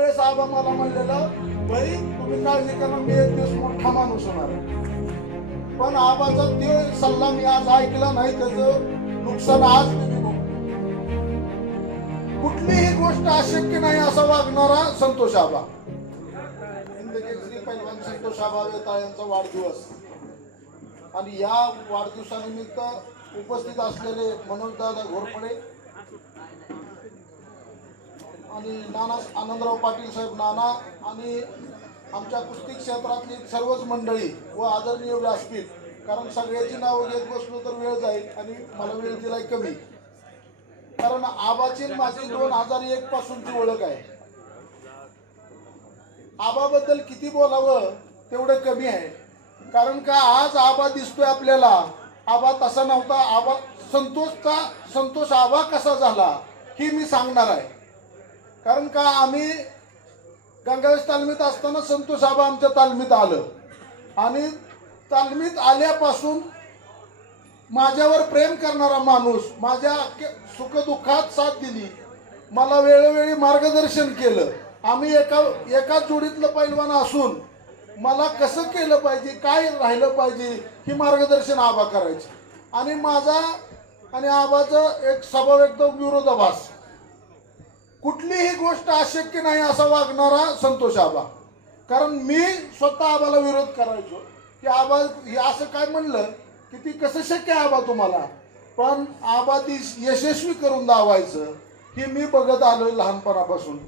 त्यावेळेस आबा मला म्हणलेलं भाई तुम्ही काळजी करा मी एक दिवस मोठा माणूस होणार पण आबाचा ते सल्ला मी आज ऐकला नाही त्याचं नुकसान आज मी कुठलीही गोष्ट अशक्य नाही असा वागणारा संतोष आबा. हिंदकेसरी पैलवान संतोष आबा वेताळ यांचा वाढदिवस. आणि या वाढदिवसानिमित्त उपस्थित असलेले मनोजदादा घोरपडे आणि नाना आनंदराव पाटील साहेब नाना आणि आमच्या कुस्ती क्षेत्रातली सर्वच मंडळी व आदरणीय व्यासपीठ कारण सगळ्याची नावं घेत बसलो तर वेळ जाईल आणि मला वेळ दिलाय कमी. कारण आबाची माझी दोन हजार एक पासूनची ओळख आहे. आबाबद्दल किती बोलावं तेवढं कमी आहे. कारण का आज आबा दिसतोय आपल्याला. आबा तसा नव्हता. आबा संतोषचा संतोष आबा कसा झाला ही मी सांगणार आहे. कारण का आम्ही गंगावेश तालमीत असताना संतोष आबा आमच्या तालमीत आलं. आणि तालमीत आल्यापासून माझ्यावर प्रेम करणारा माणूस माझ्या सुखदुःखात साथ दिली. मला वेळोवेळी मार्गदर्शन केलं. आम्ही एका एकाच जोडीतलं पैलवान असून मला कसं केलं पाहिजे काय राहिलं पाहिजे ही मार्गदर्शन आबा करायचे. आणि माझा आणि आबाचा एक स्वभाव एकदम विरोधाभास. कुठलीही गोष्ट अशक्य नाही असा वागणारा संतोष आबा. कारण मी स्वतः आबाला विरोध करायचो. की आबा हे असं काय म्हणलं की ती कसं शक्य आहे आबा तुम्हाला? पण आबा ती यशस्वी करून दावायचं हे मी बघत आलो लहानपणापासून.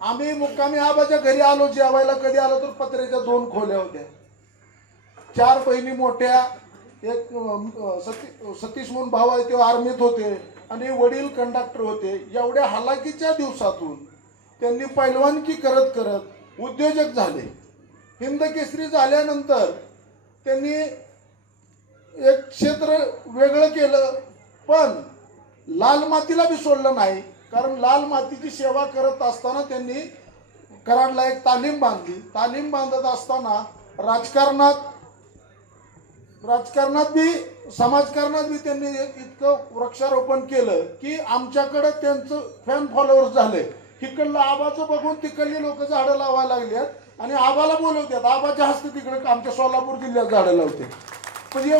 आम्ही मुक्कामी आबाच्या घरी आलो जेवायला कधी आलो तर पत्र्याच्या दोन खोल्या होत्या. चार बहिणी मोठ्या एक सतीश सती सतीश म्हणून भाव आहे ते आर्मीत होते आणि वडील कंडक्टर होते. एवढ्या हालाकीच्या दिवसातून त्यांनी पैलवानकी करत करत उद्योजक झाले. हिंद केसरी झाल्यानंतर त्यांनी एक क्षेत्र वेगळं केलं पण लाल मातीला बी सोडलं नाही कारण लाल मातीची सेवा करत असताना त्यांनी कराडला एक तालीम बांधली. तालीम बांधत असताना राजकारणात राजकारणात बी समाजकारणात बी त्यांनी एक इतकं वृक्षारोपण केलं की आमच्याकडं त्यांचं फॅन फॉलोअर्स झाले. इकडलं आबाचं बघून तिकडली लोक झाडं लावायला लागल्यात आणि आबाला बोलवतात आबाच्या हस्ते तिकडे आमच्या सोलापूर जिल्ह्यात झाडं लावते. म्हणजे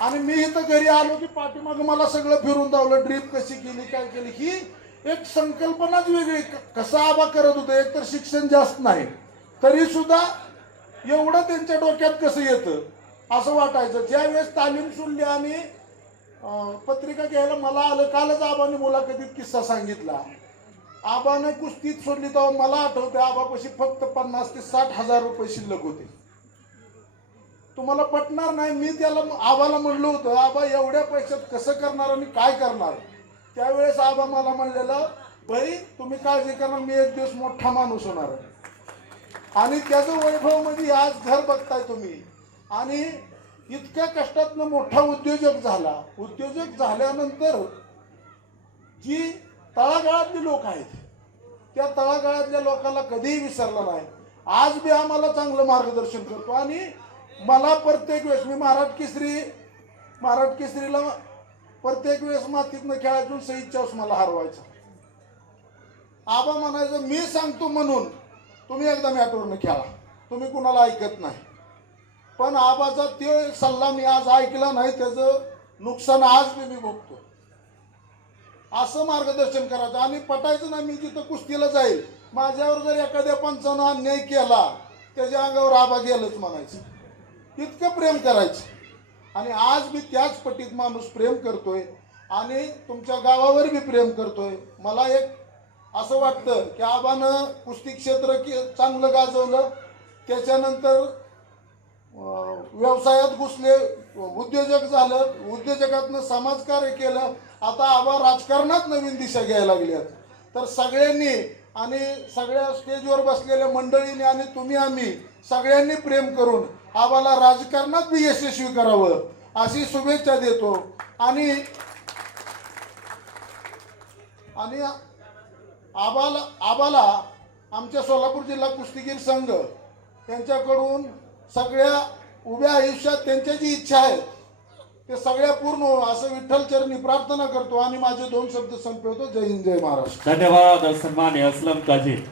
आणि मी इथं घरी आलो की पाठीमागं मला सगळं फिरून दावलं ड्रीप कशी केली काय केली? ही एक संकल्पनाच वेगळी. कसा आबा करत होतं एकतर शिक्षण जास्त नाही तरी सुद्धा एवढं त्यांच्या डोक्यात कसं येतं? असं वाटायचं. ज्यावेळेस तालीम सोडली आणि पत्रिका घ्यायला मला आलं. कालच आबाने मुलाखतीत किस्सा सांगितला. आबाने कुस्तीत सोडली तेव्हा मला आठवते आबापाशी फक्त पन्नास ते साठ हजार रुपये शिल्लक होते. तुम्हाला पटणार नाही मी त्याला आबाला म्हणलो होतं आबा एवढ्या पैशात कसं करणार आणि काय करणार? त्यावेळेस आबा मला म्हणलेलं बाई तुम्ही काळजी करा मी एक दिवस मोठा माणूस होणार आणि त्याचं वैभव म्हणजे आज घर बघताय तुम्ही. आणि इतक्या कष्टातनं मोठा उद्योजक झाला. उद्योजक झाल्यानंतर जी तळागाळातली लोक आहेत त्या तळागाळातल्या लोकांना कधीही विसरलं नाही. आज बी आम्हाला चांगलं मार्गदर्शन करतो. आणि मला प्रत्येक वेळेस मी महाराज केसरी महाराज केसरीला प्रत्येक वेळेस मातीतनं खेळायचून सईच्या मला हरवायचा. आबा म्हणायचं मी सांगतो म्हणून तुम्ही एकदा मॅटवरनं खेळा. तुम्ही कुणाला ऐकत नाही. पण आबाचा ते सल्ला मी आज ऐकला नाही त्याचं नुकसान आज मी मी भोगतो असं मार्गदर्शन करायचं. आणि पटायचं नाही मी जिथं कुस्तीला जाईल माझ्यावर जर एखाद्या पंचानं अन्याय केला त्याच्या अंगावर आबा गेलंच म्हणायचं. इतकं प्रेम करायचं. आणि आज मी त्याच पटीत माणूस प्रेम करतोय आणि तुमच्या गावावर मी प्रेम करतोय. मला एक असं वाटतं की आबानं कुस्ती क्षेत्र चांगलं गाजवलं. त्याच्यानंतर व्यवसायात घुसले उद्योजक झालं उद्योजकातनं समाजकार्य केलं आता आबा राजकारणात नवीन दिशा घ्यायला लागल्यात. तर सगळ्यांनी आणि सगळ्या स्टेजवर बसलेल्या मंडळीने आणि तुम्ही आम्ही सगळ्यांनी प्रेम करून आबाला राजकारणात बी यशस्वी करावं अशी शुभेच्छा देतो. आणि आणि आबाला आबाला आमच्या सोलापूर जिल्हा कुस्तीगीर संघ यांच्याकडून सगळ्या उभ्या आयुष्यात त्यांच्या जी इच्छा आहे ते सगळ्या पूर्ण हो असं विठ्ठल चरणी प्रार्थना करतो आणि माझे दोन शब्द संपवतो. जय हिंद जय महाराष्ट्र. धन्यवाद सन्मान्य असलम काजी